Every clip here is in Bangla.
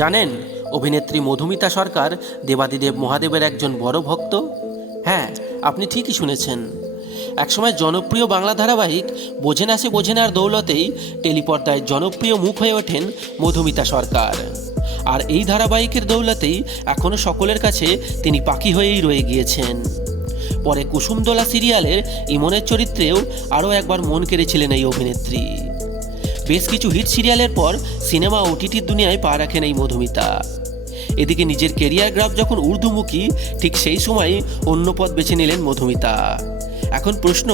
জানেন অভিনেত্রী মধুমিতা সরকার দেবাদিদেব মহাদেবের একজন বড় ভক্ত। হ্যাঁ, আপনি ঠিকই শুনেছেন। একসময় জনপ্রিয় বাংলা ধারাবাহিক বোঝে না সে বোঝে নার দৌলতেই টেলিপর্দায় জনপ্রিয় মুখ হয়ে ওঠেন মধুমিতা সরকার। আর এই ধারাবাহিকের দৌলতেই এখনও সকলের কাছে তিনি পাখি হয়েই রয়ে গিয়েছেন। পরে কুসুমদোলা সিরিয়ালের ইমনের চরিত্রেও আরও একবার মন কেড়েছিলেন এই অভিনেত্রী। বেশ কিছু হিট সিরিয়ালের পর সিনেমা ওটিটির দুনিয়ায় পা রাখেন এই মধুমিতা। এদিকে নিজের কেরিয়ার গ্রাফ যখন ঊর্ধ্বমুখী, ঠিক সেই সময় অন্য পথ বেছে নিলেন মধুমিতা। এখন প্রশ্ন,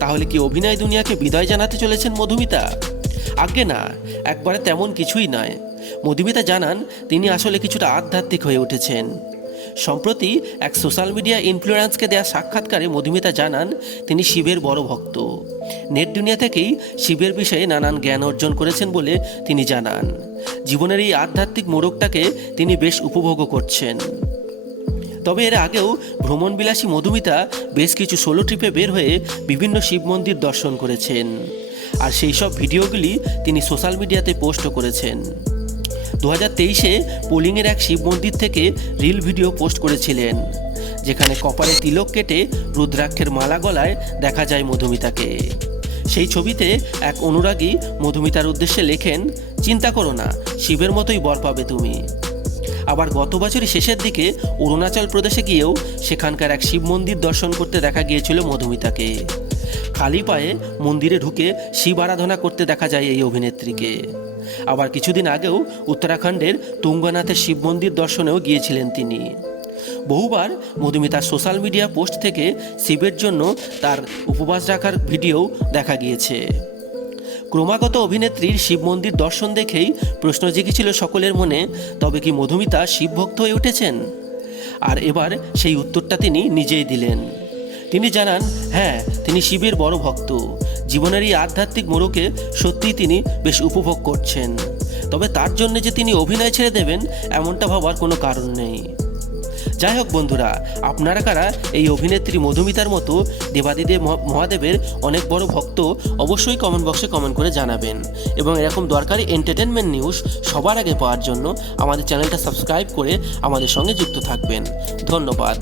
তাহলে কি অভিনয় দুনিয়াকে বিদায় জানাতে চলেছেন মধুমিতা? আজ্ঞে না, একবারে তেমন কিছুই নয়। মধুমিতা জানান তিনি আসলে কিছুটা আধ্যাত্মিক হয়ে উঠেছেন। সম্প্রতি এক সোশ্যাল মিডিয়া ইনফ্লুয়েন্সকে দেওয়া সাক্ষাৎকারে মধুমিতা জানান তিনি শিবের বড় ভক্ত। নেট দুনিয়া থেকেই শিবের বিষয়ে নানান জ্ঞান অর্জন করেছেন বলে তিনি জানান। জীবনের এই আধ্যাত্মিক মোড়কটাকে তিনি বেশ উপভোগও করছেন। তবে এর আগেও ভ্রমণবিলাসী মধুমিতা বেশ কিছু সোলো ট্রিপে বের হয়ে বিভিন্ন শিব মন্দির দর্শন করেছেন। আর সেই সব ভিডিওগুলি তিনি সোশ্যাল মিডিয়াতে পোস্টও করেছেন। 2023-এ পোলিংয়ের এক শিব মন্দির থেকে রিল ভিডিও পোস্ট করেছিলেন, যেখানে কপালে তিলক কেটে রুদ্রাক্ষের মালা গলায় দেখা যায় মধুমিতাকে। সেই ছবিতে এক অনুরাগী মধুমিতার উদ্দেশ্যে লেখেন, চিন্তা করো না, শিবের মতোই বর পাবে তুমি। আবার গত বছরের শেষের দিকে অরুণাচল প্রদেশে গিয়েও সেখানকার এক শিব মন্দির দর্শন করতে দেখা গিয়েছিল মধুমিতাকে। খালি পায়ে মন্দিরে ঢুকে শিব আরাধনা করতে দেখা যায় এই অভিনেত্রীকে। আবার কিছুদিন আগেও উত্তরাখণ্ডের তুঙ্গনাথের শিব মন্দির দর্শনেও গিয়েছিলেন তিনি। বহুবার মধুমিতার সোশ্যাল মিডিয়া পোস্ট থেকে শিবের জন্য তার উপবাস রাখার ভিডিও দেখা গিয়েছে। ক্রমাগত অভিনেত্রীর শিব মন্দির দর্শন দেখেই প্রশ্ন জেগেছিল সকলের মনে, তবে কি মধুমিতা শিবভক্ত হয়ে উঠেছেন? আর এবার সেই উত্তরটা তিনি নিজেই দিলেন। তিনি জানান, হ্যাঁ, তিনি শিবের বড় ভক্ত। জীবনের এই আধ্যাত্মিক মোড়কে সত্যিই তিনি বেশ উপভোগ করছেন। তবে তার জন্য যে তিনি অভিনয় ছেড়ে দেবেন এমনটা ভাবার কোনো কারণ নেই। যাই হোক বন্ধুরা, আপনারা কারা এই অভিনেত্রী মধুমিতার মতো দেবাদিদেব মহাদেবের অনেক বড় ভক্ত, অবশ্যই কমেন্ট বক্সে কমেন্ট করে জানাবেন। এবং এরকম দরকারি এন্টারটেনমেন্ট নিউজ সবার আগে পাওয়ার জন্য আমাদের চ্যানেলটা সাবস্ক্রাইব করে আমাদের সঙ্গে যুক্ত থাকবেন। ধন্যবাদ।